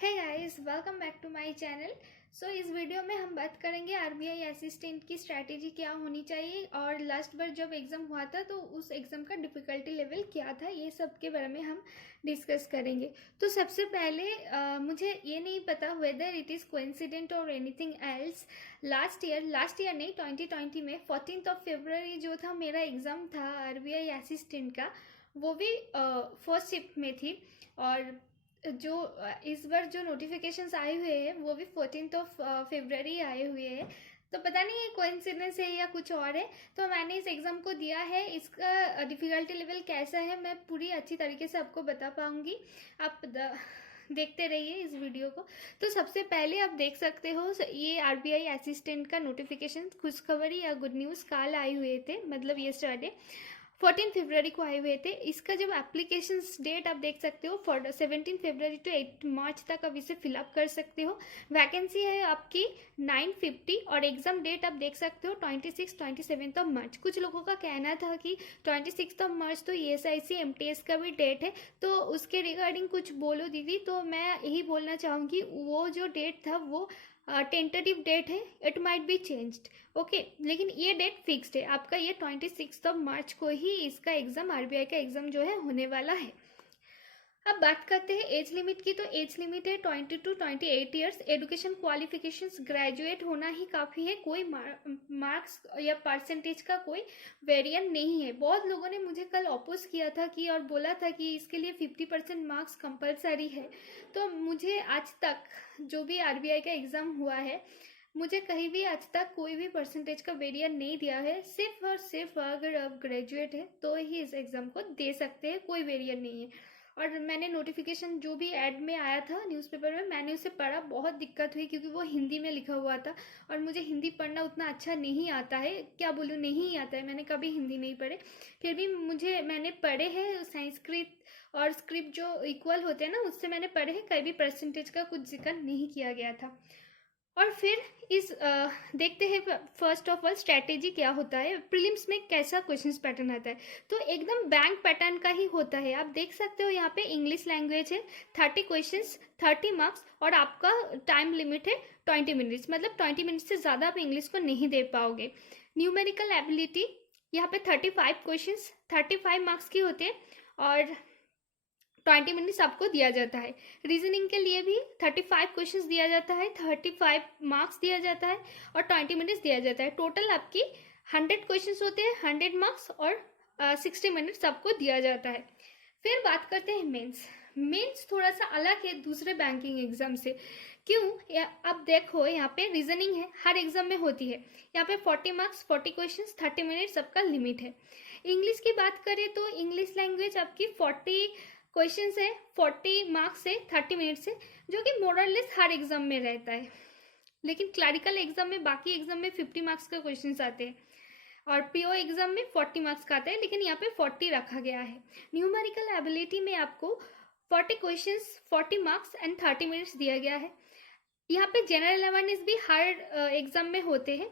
Hey guys, welcome back to my channel. इस video में हम बात करेंगे आरबीआई असिस्टेंट की स्ट्रैटेजी क्या होनी चाहिए और लास्ट बार जब एग्ज़ाम हुआ था तो उस एग्ज़ाम का डिफ़िकल्टी लेवल क्या था, ये सब के बारे में हम डिस्कस करेंगे। तो सबसे पहले मुझे ये नहीं पता वेदर इट इज़ कोइंसिडेंट और एनीथिंग एल्स। लास्ट ईयर नहीं, 2020 में 14 फरवरी जो था मेरा एग्ज़ाम था आरबीआई असिस्टेंट का, वो भी फर्स्ट शिफ्ट में थी। और जो इस बार जो नोटिफिकेशंस आए हुए हैं वो भी 14 फरवरी आए हुए हैं। तो पता नहीं है कोइंसिडेंस है या कुछ और है। तो मैंने इस एग्ज़ाम को दिया है, इसका डिफ़िकल्टी लेवल कैसा है मैं पूरी अच्छी तरीके से आपको बता पाऊँगी। आप देखते रहिए इस वीडियो को। तो सबसे पहले आप देख सकते हो ये आरबीआई असिस्टेंट का नोटिफिकेशन खुशखबरी या गुड न्यूज़ कल आए हुए थे, मतलब ये स्टार्ट 14 फरवरी को आए हुए थे। इसका जब एप्लीकेशन डेट आप देख सकते हो 17 फरवरी टू 8 मार्च तक आप इसे फिलअप कर सकते हो। वैकेंसी है आपकी 950 और एग्ज़ाम डेट आप देख सकते हो 27 मार्च। कुछ लोगों का कहना था कि 26 मार्च तो ESIC MTS का भी डेट है, तो उसके रिगार्डिंग कुछ बोलो दीदी। तो मैं यही बोलना चाहूँगी वो जो डेट था वो टेंटेटिव डेट है, it might be changed. Okay, लेकिन ये डेट फिक्स्ड है आपका, ये 26 मार्च को ही इसका एग्ज़ाम आरबीआई का एग्ज़ाम जो है होने वाला है। अब बात करते हैं एज लिमिट की। तो एज लिमिट है 20 to 28 years. Education qualifications graduate होना ही काफ़ी है, कोई मार्क्स या परसेंटेज का कोई वेरिएंट नहीं है। बहुत लोगों ने मुझे कल अपोज किया था कि और बोला था कि इसके लिए 50% मार्क्स कंपलसरी है। तो मुझे आज तक जो भी आरबीआई का एग्ज़ाम हुआ है, मुझे कहीं भी आज तक कोई भी परसेंटेज का वेरिएंट नहीं दिया है। सिर्फ और सिर्फ अगर आप ग्रेजुएट हैं तो ही इस एग्ज़ाम को दे सकते हैं, कोई वेरिएंट नहीं है। और मैंने नोटिफिकेशन जो भी ऐड में आया था न्यूज़पेपर में, मैंने उसे पढ़ा, बहुत दिक्कत हुई क्योंकि वो हिंदी में लिखा हुआ था और मुझे हिंदी पढ़ना उतना अच्छा नहीं आता है। क्या बोलूँ, नहीं आता है, मैंने कभी हिंदी नहीं पढ़े। फिर भी मैंने पढ़े हैं संस्कृत और स्क्रिप्ट जो इक्वल होते हैं ना, उससे मैंने पढ़े हैं, कभी भी परसेंटेज का कुछ जिक्र नहीं किया गया था। और फिर देखते हैं फर्स्ट ऑफ ऑल स्ट्रैटेजी क्या होता है, प्रीलिम्स में कैसा क्वेश्चंस पैटर्न आता है। तो एकदम बैंक पैटर्न का ही होता है। आप देख सकते हो यहाँ पे इंग्लिश लैंग्वेज है, 30 क्वेश्चंस 30 मार्क्स और आपका टाइम लिमिट है 20 मिनट्स। मतलब 20 मिनट्स से ज़्यादा आप इंग्लिश को नहीं दे पाओगे। न्यूमेरिकल एबिलिटी, यहाँ पे 35 क्वेश्चंस 35 मार्क्स की होते हैं और 20 मिनट्स आपको दिया जाता है। रीजनिंग के लिए भी 35 क्वेश्चंस दिया जाता है, 35 मार्क्स दिया जाता है और 20 मिनट्स दिया जाता है। टोटल आपकी 100 क्वेश्चंस होते हैं, 100 मार्क्स और 60 मिनट्स आपको दिया जाता है। फिर बात करते हैं मेंस थोड़ा सा अलग है दूसरे बैंकिंग एग्जाम से। क्यों? अब देखो यहाँ पे रीजनिंग है, हर एग्जाम में होती है। यहाँ पे 40 मार्क्स 40 क्वेश्चंस 30 मिनट्स सबका लिमिट है। इंग्लिश की बात करें तो इंग्लिश लैंग्वेज आपकी 40 क्वेश्चंस है, 40 मार्क्स से 30 मिनट्स से, जो कि मोरलेस हर एग्जाम में रहता है। लेकिन क्लरिकल एग्जाम में, बाकी एग्जाम में 50 मार्क्स का क्वेश्चंस आते हैं और पीओ एग्जाम में 40 मार्क्स का आता है, लेकिन यहाँ पे 40 रखा गया है। न्यूमेरिकल एबिलिटी में आपको 40 क्वेश्चंस 40 मार्क्स एंड 30 मिनट्स दिया गया है। यहाँ पे जनरल अवेयरनेस भी हर एग्जाम में होते हैं,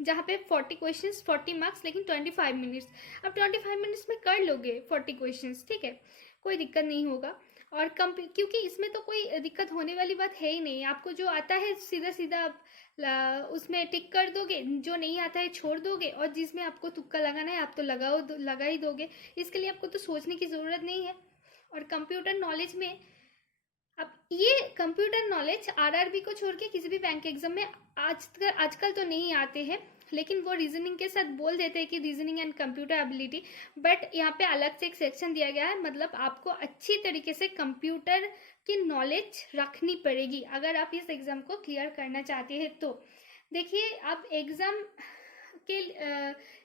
जहाँ पे 40 क्वेश्चंस 40 मार्क्स लेकिन 25 मिनट्स। अब 25 मिनट्स में कर लोगे 40 क्वेश्चंस, ठीक है, कोई दिक्कत नहीं होगा। और क्योंकि इसमें तो कोई दिक्कत होने वाली बात है ही नहीं, आपको जो आता है सीधा सीधा आप उसमें टिक कर दोगे, जो नहीं आता है छोड़ दोगे, और जिसमें आपको तुक्का लगाना है आप तो लगा ही दोगे। इसके लिए आपको तो सोचने की ज़रूरत नहीं है। और कंप्यूटर नॉलेज में, अब ये कंप्यूटर नॉलेज आरआरबी को छोड़ के किसी भी बैंक एग्जाम में आजकल तो नहीं आते हैं, लेकिन वो रीजनिंग के साथ बोल देते हैं कि reasoning and computer ability. But यहाँ पे अलग से एक सेक्शन दिया गया है, मतलब आपको अच्छी तरीके से कंप्यूटर की नॉलेज रखनी पड़ेगी अगर आप इस एग्जाम को क्लियर करना चाहते हैं। तो देखिए, आप एग्जाम के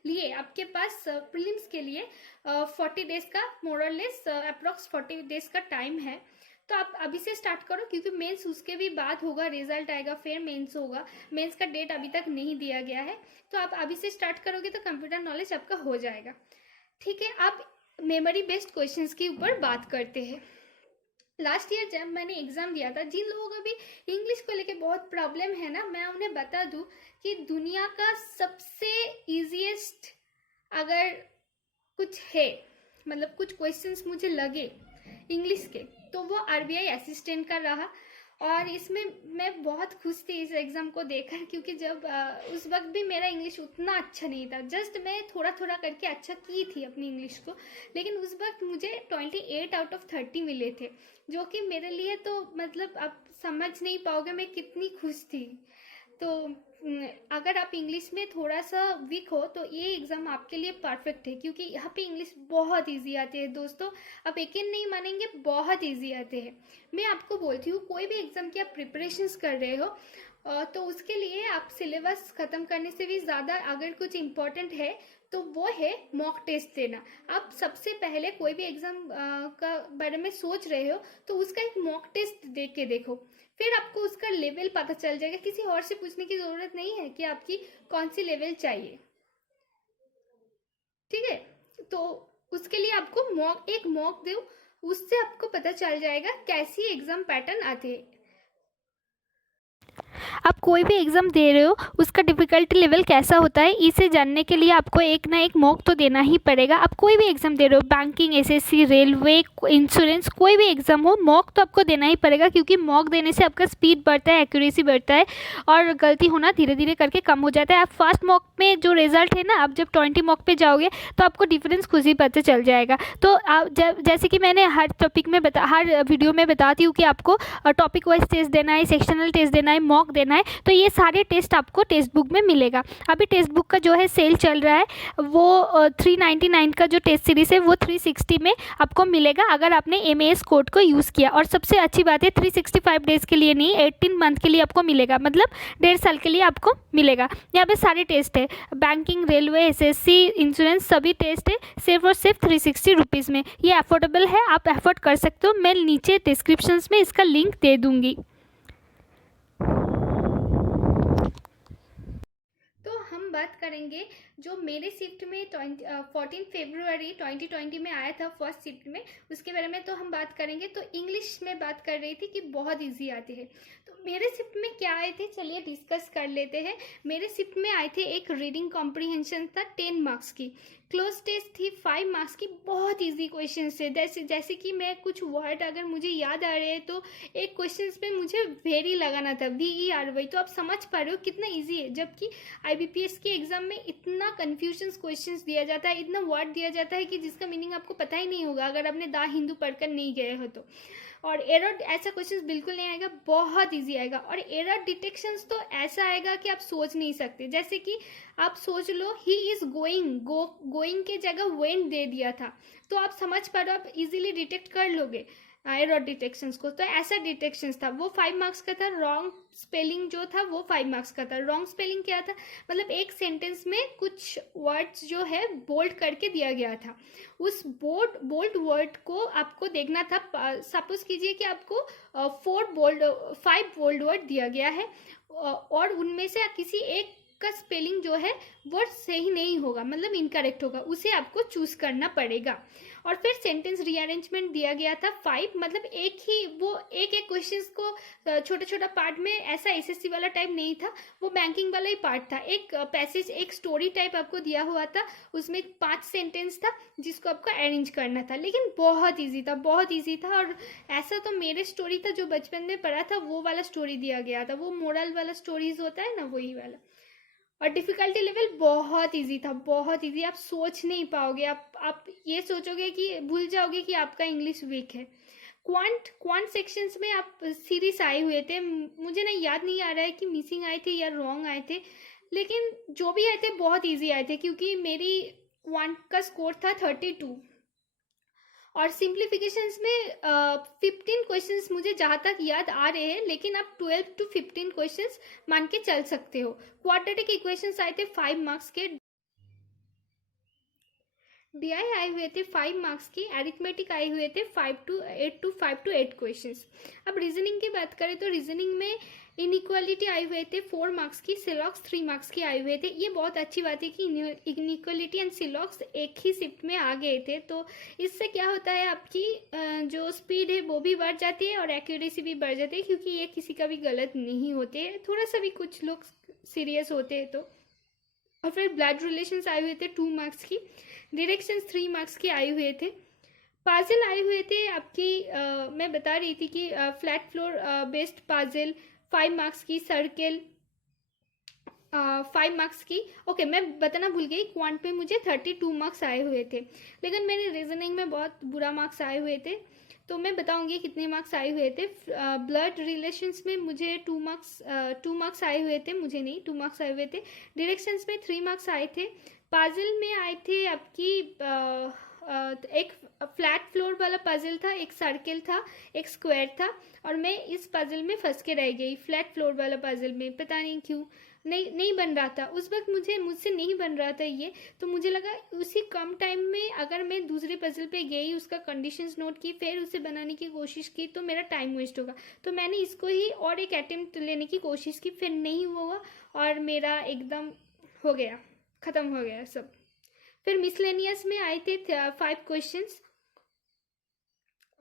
लिए आपके पास प्रीलिम्स के लिए 40 डेज का मोरलेस अप्रॉक्स 40 डेज का टाइम है। तो आप अभी से स्टार्ट करो, क्योंकि मेंस उसके भी बाद होगा, रिजल्ट आएगा फिर मेंस होगा। मेंस का डेट अभी तक नहीं दिया गया है, तो आप अभी से स्टार्ट करोगे तो कंप्यूटर नॉलेज आपका हो जाएगा। ठीक है, आप मेमोरी बेस्ड क्वेश्चंस के ऊपर बात करते हैं। लास्ट ईयर जब मैंने एग्ज़ाम दिया था, जिन लोगों को भी इंग्लिश को लेके बहुत प्रॉब्लम है ना, मैं उन्हें बता दूं कि दुनिया का सबसे ईजीएस्ट अगर कुछ है, मतलब कुछ क्वेश्चंस मुझे लगे इंग्लिश के, तो वो आरबीआई असिस्टेंट का रहा। और इसमें मैं बहुत खुश थी इस एग्ज़ाम को देखकर, क्योंकि जब उस वक्त भी मेरा इंग्लिश उतना अच्छा नहीं था, जस्ट मैं थोड़ा थोड़ा करके अच्छा की थी अपनी इंग्लिश को, लेकिन उस वक्त मुझे 28 आउट ऑफ 30 मिले थे, जो कि मेरे लिए तो मतलब आप समझ नहीं पाओगे मैं कितनी खुश थी। तो अगर आप इंग्लिश में थोड़ा सा वीक हो तो ये एग्ज़ाम आपके लिए परफेक्ट है, क्योंकि यहाँ पे इंग्लिश बहुत इजी आती है दोस्तों। आप यकीन नहीं मानेंगे, बहुत इजी आते हैं। मैं आपको बोलती हूँ, कोई भी एग्ज़ाम की आप प्रिपरेशंस कर रहे हो तो उसके लिए आप सिलेबस ख़त्म करने से भी ज़्यादा अगर कुछ इम्पोर्टेंट है तो वो है मॉक टेस्ट देना। आप सबसे पहले कोई भी एग्ज़ाम का बारे में सोच रहे हो तो उसका एक मॉक टेस्ट दे के देखो, फिर आपको उसका लेवल पता चल जाएगा। किसी और से पूछने की ज़रूरत नहीं है कि आपकी कौन सी लेवल चाहिए, ठीक है। तो उसके लिए आपको एक मॉक दो, उससे आपको पता चल जाएगा कैसी एग्ज़ाम पैटर्न आते हैं। आप कोई भी एग्ज़ाम दे रहे हो उसका डिफ़िकल्टी लेवल कैसा होता है, इसे जानने के लिए आपको एक ना एक मॉक तो देना ही पड़ेगा। आप कोई भी एग्ज़ाम दे रहे हो, बैंकिंग, एसएससी, रेलवे, इंश्योरेंस, कोई भी एग्ज़ाम हो, मॉक तो आपको देना ही पड़ेगा, क्योंकि मॉक देने से आपका स्पीड बढ़ता है, एक्यूरेसी बढ़ता है और गलती होना धीरे धीरे करके कम हो जाता है। आप फास्ट मॉक में जो रिजल्ट है ना, आप जब 20 मॉक पे जाओगे तो आपको डिफरेंस खुद ही पता चल जाएगा। तो आप जैसे कि मैंने हर टॉपिक में हर वीडियो में बताती हूँ कि आपको टॉपिक वाइज टेस्ट देना है, सेक्शनल टेस्ट देना है, मॉक देना है, तो ये सारे टेस्ट आपको टेक्स्ट बुक में मिलेगा। अभी टेक्स्ट बुक का जो है सेल चल रहा है, वो 399 का जो टेस्ट सीरीज़ है वो 360 में आपको मिलेगा अगर आपने MAS कोड को यूज़ किया। और सबसे अच्छी बात है, 365 डेज़ के लिए नहीं, 18 मंथ के लिए आपको मिलेगा, मतलब 1.5 साल के लिए आपको मिलेगा। यहाँ पे सारे टेस्ट है, बैंकिंग, रेलवे, SSC, इंश्योरेंस, सभी टेस्ट है, सिर्फ और सिर्फ 360 रुपीज़ में। ये अफोर्डेबल है, आप अफोर्ड कर सकते हो। मैं नीचे डिस्क्रिप्शन में इसका लिंक दे दूँगी। तो हम बात करेंगे जो मेरे शिफ्ट में 14 फरवरी 2020 में आया था फर्स्ट शिफ्ट में, उसके बारे में तो हम बात करेंगे। तो इंग्लिश में बात कर रही थी कि बहुत इजी आते हैं। तो मेरे शिफ्ट में क्या आए थे, चलिए डिस्कस कर लेते हैं। मेरे शिफ्ट में आए थे एक रीडिंग कॉम्प्रीहेंशन था 10 मार्क्स की, क्लोज टेस्ट थी 5 मार्क्स की, बहुत इजी क्वेश्चन थे। जैसे कि मैं कुछ वर्ड अगर मुझे याद आ रहे हैं तो एक क्वेश्चन पे मुझे वेरी लगाना था, VERY, तो आप समझ पा रहे हो कितना ईजी है। जबकि IBPS के एग्जाम में इतना कन्फ्यूजन क्वेश्चंस दिया जाता है, इतना वर्ड दिया जाता है कि जिसका मीनिंग आपको पता ही नहीं होगा अगर आपने द हिंदू पढ़कर नहीं गए हो तो। और एरर ऐसा क्वेश्चन बिल्कुल नहीं आएगा, बहुत इजी आएगा। और एरर डिटेक्शंस तो ऐसा आएगा कि आप सोच नहीं सकते। जैसे कि आप सोच लो, ही इज गोइंग के जगह वेंट दे दिया था, तो आप समझ पा रहे हो, आप इजीली डिटेक्ट कर लोगे एरर डिटेक्शंस को। तो ऐसा डिटेक्शंस था, वो 5 मार्क्स का था। रॉन्ग स्पेलिंग जो था वो 5 मार्क्स का था। रॉन्ग स्पेलिंग क्या था, मतलब एक सेंटेंस में कुछ वर्ड्स जो है बोल्ड करके दिया गया था, उस बोल्ड वर्ड को आपको देखना था। सपोज कीजिए कि आपको 5 बोल्ड वर्ड दिया गया है और उनमें से किसी एक का स्पेलिंग जो है वो सही नहीं होगा, मतलब इनकरेक्ट होगा, उसे आपको चूज करना पड़ेगा। और फिर सेंटेंस रीअरेंजमेंट दिया गया था 5, मतलब एक क्वेश्चंस को छोटा छोटा पार्ट में, ऐसा एसएससी वाला टाइप नहीं था, वो बैंकिंग वाला ही पार्ट था। एक पैसेज, एक स्टोरी टाइप आपको दिया हुआ था, उसमें 5 सेंटेंस था जिसको आपको अरेंज करना था, लेकिन बहुत ईजी था, बहुत ईजी था। और ऐसा तो मेरे स्टोरी था जो बचपन में पढ़ा था, वो वाला स्टोरी दिया गया था, वो मोरल वाला स्टोरीज होता है ना, वही वाला। और डिफ़िकल्टी लेवल बहुत इजी था, बहुत इजी, आप सोच नहीं पाओगे, आप ये सोचोगे कि भूल जाओगे कि आपका इंग्लिश वीक है। क्वांट सेक्शंस में आप सीरीज आए हुए थे, मुझे ना याद नहीं आ रहा है कि मिसिंग आए थे या रॉन्ग आए थे, लेकिन जो भी आए थे बहुत इजी आए थे, क्योंकि मेरी क्वांट का स्कोर था 32। और सिंप्लीफिकेशंस में 15 क्वेश्चंस मुझे जहाँ तक याद आ रहे हैं, लेकिन आप 12 to 15 क्वेश्चंस मान के चल सकते हो। क्वाड्रेटिक इक्वेशंस आए थे 5 मार्क्स के, DI आए हुए थे 5 मार्क्स की, एरिथमेटिक आए हुए थे 5 to 8 क्वेश्चंस। अब रीजनिंग की बात करें तो रीजनिंग में इनइक्वालिटी आए हुए थे 4 मार्क्स की, सिलॉक्स 3 मार्क्स की आए हुए थे। ये बहुत अच्छी बात है कि इनइक्वालिटी एंड सिलॉक्स एक ही शिफ्ट में आ गए थे, तो इससे क्या होता है, आपकी जो स्पीड है वो भी बढ़ जाती है और एक्यूरेसी भी बढ़ जाती है, क्योंकि ये किसी का भी गलत नहीं होते, थोड़ा सा भी कुछ लोग सीरियस होते हैं तो। और फिर ब्लड रिलेशंस आए हुए थे 2 मार्क्स की, डायरेक्शंस 3 मार्क्स की आए हुए थे, पाजल आए हुए थे आपकी, मैं बता रही थी कि फ्लैट फ्लोर बेस्ड पाजल 5 मार्क्स की, सर्किल 5 मार्क्स की। ओके, मैं बताना भूल गई, क्वांट पे मुझे 32 मार्क्स आए हुए थे, लेकिन मेरे रीजनिंग में बहुत बुरा मार्क्स आए हुए थे, तो मैं बताऊंगी कितने मार्क्स आए हुए थे। ब्लड रिलेशंस में मुझे 2 मार्क्स आए हुए थे, मुझे नहीं 2 मार्क्स आए हुए थे। डायरेक्शंस में 3 मार्क्स आए थे। पाजल में आए थे आपकी एक फ्लैट फ्लोर वाला पजल था, एक सर्किल था, एक स्क्वायर था, और मैं इस पजल में फंस के रह गई, फ्लैट फ्लोर वाला पजल में। पता नहीं क्यों नहीं बन रहा था उस वक्त, मुझसे नहीं बन रहा था ये। तो मुझे लगा उसी कम टाइम में अगर मैं दूसरे पजल पे गई, उसका कंडीशंस नोट की, फिर उसे बनाने की कोशिश की, तो मेरा टाइम वेस्ट होगा। तो मैंने इसको ही और एक अटेम्प्ट लेने की कोशिश की, फिर नहीं हुआ और मेरा एकदम हो गया, ख़त्म हो गया सब। फिर मिसलेनियस में आए थे 5 क्वेश्चंस,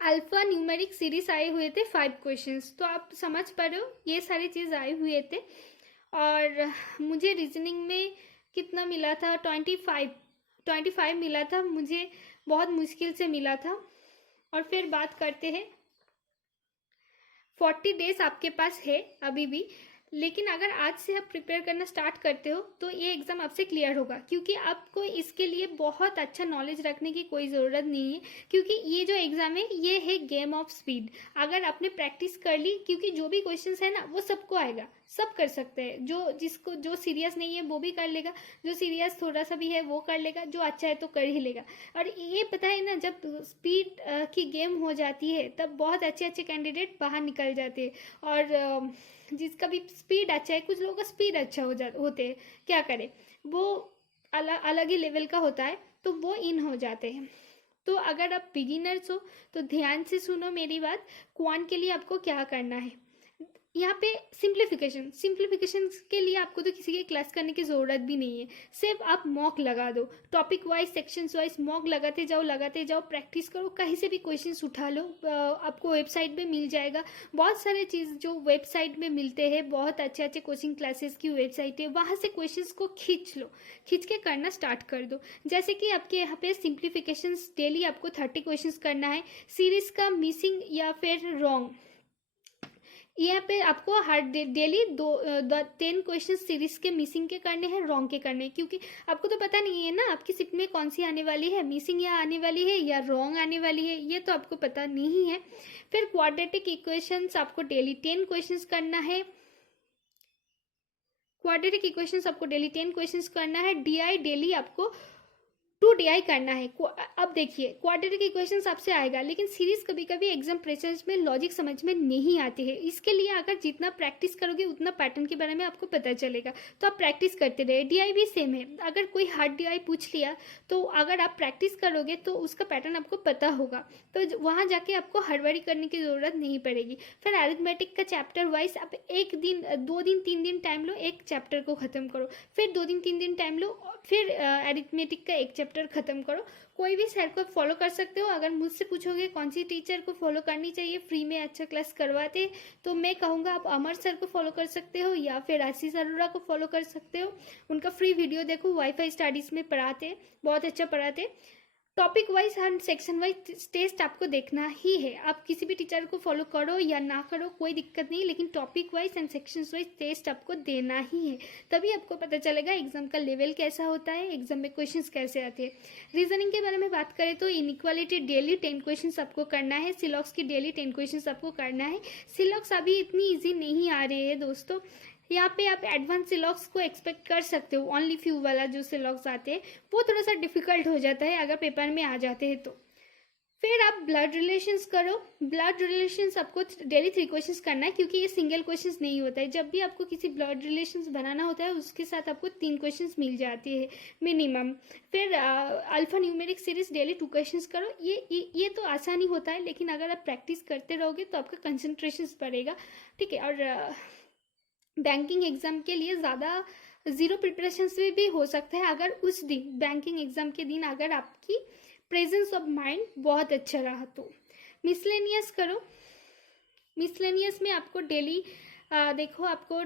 अल्फा न्यूमेरिक सीरीज आए हुए थे 5 क्वेश्चंस। तो आप समझ पा रहे हो ये सारी चीज़ आए हुए थे। और मुझे रीजनिंग में कितना मिला था, 25 मिला था मुझे, बहुत मुश्किल से मिला था। और फिर बात करते हैं, 40 डेज आपके पास है अभी भी, लेकिन अगर आज से आप प्रिपेयर करना स्टार्ट करते हो तो ये एग्ज़ाम आपसे क्लियर होगा, क्योंकि आपको इसके लिए बहुत अच्छा नॉलेज रखने की कोई ज़रूरत नहीं है, क्योंकि ये जो एग्ज़ाम है ये है गेम ऑफ स्पीड। अगर आपने प्रैक्टिस कर ली, क्योंकि जो भी क्वेश्चंस है ना वो सबको आएगा, सब कर सकते हैं, जो सीरियस नहीं है वो भी कर लेगा, जो सीरियस थोड़ा सा भी है वो कर लेगा, जो अच्छा है तो कर ही लेगा। और ये पता है ना, जब स्पीड की गेम हो जाती है तब बहुत अच्छे अच्छे कैंडिडेट बाहर निकल जाते हैं। और जिसका भी स्पीड अच्छा है, कुछ लोगों का स्पीड अच्छा होते हैं, क्या करें, वो अलग अलग ही लेवल का होता है, तो वो इन हो जाते हैं। तो अगर आप बिगिनर्स हो तो ध्यान से सुनो मेरी बात। क्वांट के लिए आपको क्या करना है, यहाँ पे सिंप्लीफिकेशन के लिए आपको तो किसी की क्लास करने की ज़रूरत भी नहीं है, सिर्फ आप मॉक लगा दो, topic wise sections wise mock लगाते जाओ, प्रैक्टिस करो, कहीं से भी क्वेश्चंस उठा लो, आपको वेबसाइट पे मिल जाएगा। बहुत सारे चीज़ जो वेबसाइट में मिलते हैं, बहुत अच्छे अच्छे कोचिंग क्लासेस की वेबसाइट है, वहाँ से क्वेश्चंस को खींच लो, खींच के करना स्टार्ट कर दो। जैसे कि आपके यहाँ पे सिंप्लीफिकेशन डेली आपको 30 क्वेश्चंस करना है, सीरीज का मिसिंग या फिर रॉन्ग, यहाँ पे आपको हर डेली 10 क्वेश्चन सीरीज के मिसिंग के करने हैं, रॉन्ग के करने हैं, क्योंकि आपको तो पता नहीं है ना आपकी शिफ्ट में कौन सी आने वाली है, मिसिंग या आने वाली है या रॉन्ग आने वाली है, ये तो आपको पता नहीं है। फिर क्वाड्रेटिक इक्वेशंस आपको डेली 10 क्वेश्चंस करना है, क्वाड्रेटिक इक्वेशंस आपको डेली 10 क्वेश्चंस करना है। डीआई डेली आपको 2 DI करना है। अब देखिए, क्वाड्रेटिक इक्वेशंस आपसे आएगा, लेकिन सीरीज कभी कभी एग्जाम प्रेशर्स में लॉजिक समझ में नहीं आती है, इसके लिए अगर जितना प्रैक्टिस करोगे उतना पैटर्न के बारे में आपको पता चलेगा, तो आप प्रैक्टिस करते रहे। DI भी सेम है, अगर कोई हार्ड DI पूछ लिया तो अगर आप प्रैक्टिस करोगे तो उसका पैटर्न आपको पता होगा, तो वहाँ जाके आपको हड़बड़ी करने की ज़रूरत नहीं पड़ेगी। फिर अरिथमेटिक का चैप्टर वाइज आप 1 दिन 2 दिन 3 दिन टाइम लो, एक चैप्टर को ख़त्म करो, फिर 2 दिन 3 दिन टाइम लो, फिर अरिथमेटिक का एक चैप्टर ख़त्म करो। कोई भी सर को फॉलो कर सकते हो। अगर मुझसे पूछोगे कौन सी टीचर को फॉलो करनी चाहिए, फ्री में अच्छा क्लास करवाते, तो मैं कहूँगा आप अमर सर को फॉलो कर सकते हो या फिर आशीष अरोड़ा को फॉलो कर सकते हो। उनका फ्री वीडियो देखो, वाईफाई स्टडीज़ में पढ़ाते, बहुत अच्छा पढ़ाते। Topic wise and section wise test आपको देखना ही है, आप किसी भी टीचर को फॉलो करो या ना करो कोई दिक्कत नहीं, लेकिन topic wise and section wise test आपको देना ही है, तभी आपको पता चलेगा एग्जाम का लेवल कैसा होता है, एग्जाम में क्वेश्चंस कैसे आते हैं। रीजनिंग के बारे में बात करें तो इनइक्वालिटी डेली 10 क्वेश्चंस आपको करना है, सिलॉक्स की डेली 10 क्वेश्चंस आपको करना है। सिलॉक्स अभी इतनी ईजी नहीं आ रही है दोस्तों, यहाँ पे आप एडवांस सिलॉक्स को एक्सपेक्ट कर सकते हो। ओनली फ्यू वाला जो सिलॉक्स आते हैं वो थोड़ा सा डिफिकल्ट हो जाता है अगर पेपर में आ जाते हैं तो। फिर आप ब्लड रिलेशंस करो, ब्लड रिलेशंस आपको डेली 3 क्वेश्चंस करना है, क्योंकि ये सिंगल क्वेश्चंस नहीं होता है। जब भी आपको किसी ब्लड रिलेशंस बनाना होता है उसके साथ आपको 3 क्वेश्चंस मिल जाती है मिनिमम। फिर alpha numeric series daily 2 questions करो। ये तो आसानी होता है, लेकिन अगर आप प्रैक्टिस करते रहोगे तो आपका कंसंट्रेशन बढ़ेगा, ठीक है। और बैंकिंग एग्ज़ाम के लिए ज़्यादा ज़ीरो प्रिपरेशन से भी हो सकता है, अगर उस दिन बैंकिंग एग्ज़ाम के दिन अगर आपकी प्रेजेंस ऑफ माइंड बहुत अच्छा रहा तो। मिसलेनियस करो, मिसलेनियस में आपको डेली देखो आपको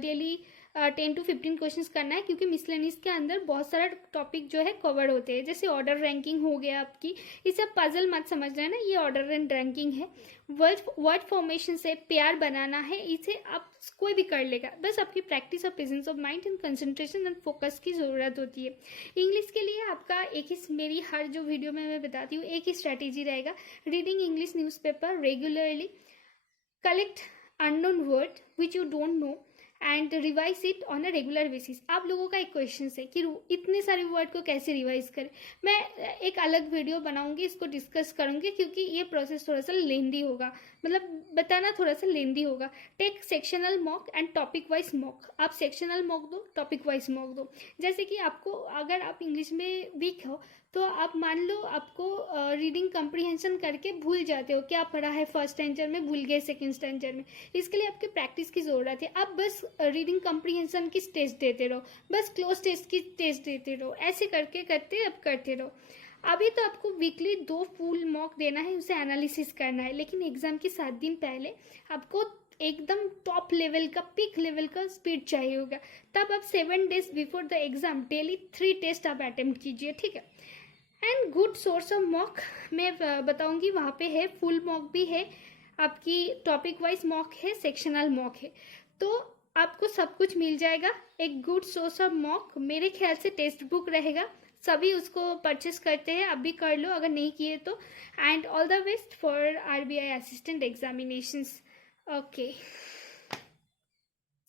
डेली 10 to 15 क्वेश्चंस करना है, क्योंकि मिसलेनियस के अंदर बहुत सारा टॉपिक जो है कवर होते हैं, जैसे ऑर्डर रैंकिंग हो गया आपकी, इसे आप पजल मत समझ रहे हैं ना, ये ऑर्डर एंड रैंकिंग है। वर्ड फॉर्मेशन से पेयर बनाना है, इसे आप कोई भी कर लेगा, बस आपकी प्रैक्टिस और presence of mind and concentration and focus की ज़रूरत होती है। इंग्लिश के लिए आपका एक ही, मेरी हर जो वीडियो में मैं बताती हूँ एक ही स्ट्रैटेजी रहेगा, reading English newspaper regularly, collect unknown word which you don't know and revise it on a regular basis. आप लोगों का एक क्वेश्चन है कि इतने सारे वर्ड को कैसे रिवाइज करें, मैं एक अलग वीडियो बनाऊंगी, इसको डिस्कस करूंगी, क्योंकि ये प्रोसेस थोड़ा सा लेंदी होगा, मतलब बताना थोड़ा सा लेंदी होगा। Take sectional mock and topic wise mock, आप सेक्शनल मॉक दो, टॉपिक वाइज मॉक दो। जैसे कि आपको, अगर आप इंग्लिश में वीक हो तो आप मान लो आपको रीडिंग कंप्रीहेंशन करके भूल जाते हो, क्या पढ़ा है फर्स्ट स्टैंडर्ड में, भूल गए सेकंड स्टैंडर्ड में, इसके लिए आपके प्रैक्टिस की ज़रूरत है। आप बस रीडिंग कंप्रीहेंशन की टेस्ट देते रहो, बस क्लोज टेस्ट की टेस्ट देते रहो, ऐसे करके करते अब करते रहो। अभी तो आपको वीकली 2 फुल मॉक देना है, उसे एनालिसिस करना है, लेकिन एग्जाम के 7 दिन पहले आपको एकदम टॉप लेवल का, पीक लेवल का स्पीड चाहिए होगा, तब आप 7 days before the exam daily 3 test आप अटेम्प्ट कीजिए, ठीक है। And good source of mock मैं बताऊंगी, वहाँ पे है, फुल मॉक भी है, आपकी टॉपिक वाइज मॉक है, सेक्शनल मॉक है, तो आपको सब कुछ मिल जाएगा। एक गुड सोर्स ऑफ मॉक मेरे ख्याल से टेक्स्ट बुक रहेगा, सभी उसको परचेस करते हैं, अभी कर लो अगर नहीं किए तो। And all the best for RBI assistant examinations. Okay.